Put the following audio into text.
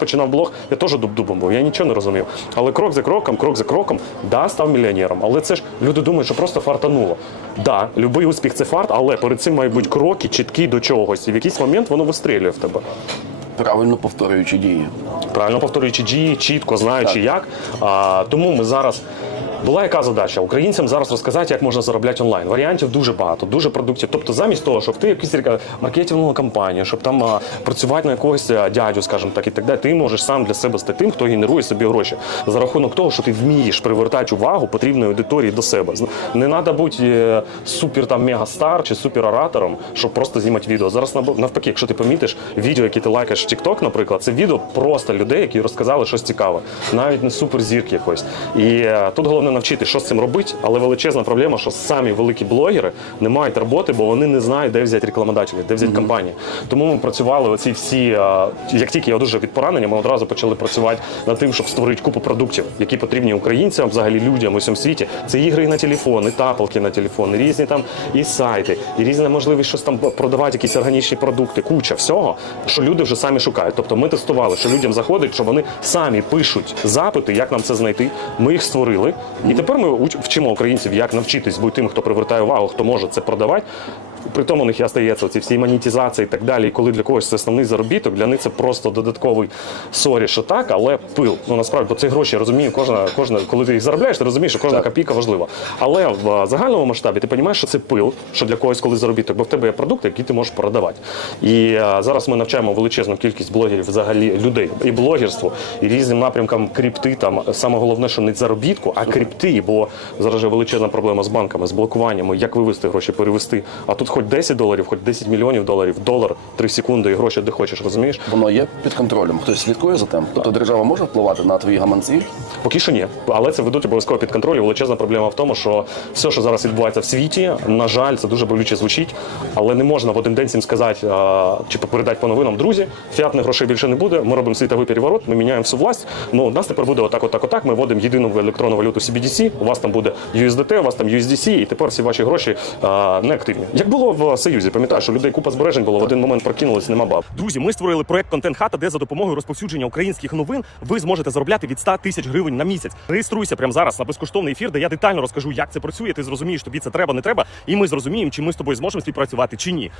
починав блог, я теж дуб-дубом був, я нічого не розумів. Але крок за кроком, крок за кроком, да, став мільйонером. Але це ж люди думають, що просто фартануло. Да, любий успіх це фарт, але перед цим мають бути кроки чіткі до чогось. І в якийсь момент воно вистрілює в тебе. Правильно повторюючи дії. Правильно повторюючи дії, чітко знаючи як. А, тому ми зараз. Була яка задача українцям зараз розказати, як можна заробляти онлайн. Варіантів дуже багато, дуже продуктів. Тобто, замість того, щоб ти якусь река- маркетингову кампанію, щоб там а, працювати на якогось дядю, скажімо так, і так далі, ти можеш сам для себе стати тим, хто генерує собі гроші за рахунок того, що ти вмієш привертати увагу потрібної аудиторії до себе. Не треба бути е, супер там мегастар чи супероратором, щоб просто знімати відео. Зараз навпаки, якщо ти помітиш відео, які ти лайкаєш в TikTok, наприклад, це відео просто людей, які розказали щось цікаве, навіть не суперзірки якось. І е, тут головне навчити, що з цим робити, але величезна проблема, що самі великі блогери не мають роботи, бо вони не знають, де взяти рекламодателів, де взяти компанії. Тому ми працювали оці всі, як тільки я одужав від поранення, ми одразу почали працювати над тим, щоб створити купу продуктів, які потрібні українцям, взагалі людям у всьому світі. Це ігри на телефон, і тапалки на телефон, і різні там і сайти, і різна можливість щось там продавати, якісь органічні продукти, куча всього, що люди вже самі шукають. Тобто ми тестували, що людям заходить, що вони самі пишуть запити, як нам це знайти. Ми їх створили, і тепер ми вчимо українців, як навчитись бути тим, хто привертає увагу, хто може це продавати. При тому у них і остається ці всі монетизації і так далі. І коли для когось це основний заробіток, для них це просто додатковий сорі, що так, але пил. Ну насправді, бо це гроші, я розумію, кожна, кожна, коли ти їх заробляєш, ти розумієш, що кожна копійка важлива. Але в загальному масштабі ти розумієш, що це пил, що для когось коли заробіток, бо в тебе є продукти, які ти можеш продавати. І е, зараз ми навчаємо величезну кількість блогерів, взагалі людей, і блогерству, і різним напрямкам крипти. Там саме головне, що не заробітку, а крипти, бо зараз же величезна проблема з банками, з блокуваннями, як вивести гроші, перевести. А тут хоч 10 доларів, хоч 10 мільйонів доларів, долар, 3 секунди і гроші де хочеш, розумієш? Воно є під контролем. Хтось слідкує за тим. Тобто держава може впливати на твої гаманці. Поки що ні, але це ведуть обов'язково під контроль. Величезна проблема в тому, що все, що зараз відбувається в світі, на жаль, це дуже болюче звучить, але не можна в один день всім сказати а, чи передати по новинам, друзі, фіатних грошей більше не буде. Ми робимо світовий переворот, ми міняємо всю власть. Ну у нас тепер буде отак, отак, отак. Ми вводимо єдину електронну валюту CBDC, У вас там буде USDT, у вас там USDC, і тепер всі ваші гроші а, не активні. Як було в Союзі, пам'ятаєш, що людей купа збережень було в один момент прокинулись, нема баб. Друзі, ми створили проект Контент Хата, де за допомогою розповсюдження українських новин ви зможете заробляти від 100 тисяч гривень на місяць. Реєструйся прямо зараз на безкоштовний ефір, де я детально розкажу, як це працює. Ти зрозумієш, тобі це треба, не треба, і ми зрозуміємо, чи ми з тобою зможемо співпрацювати чи ні.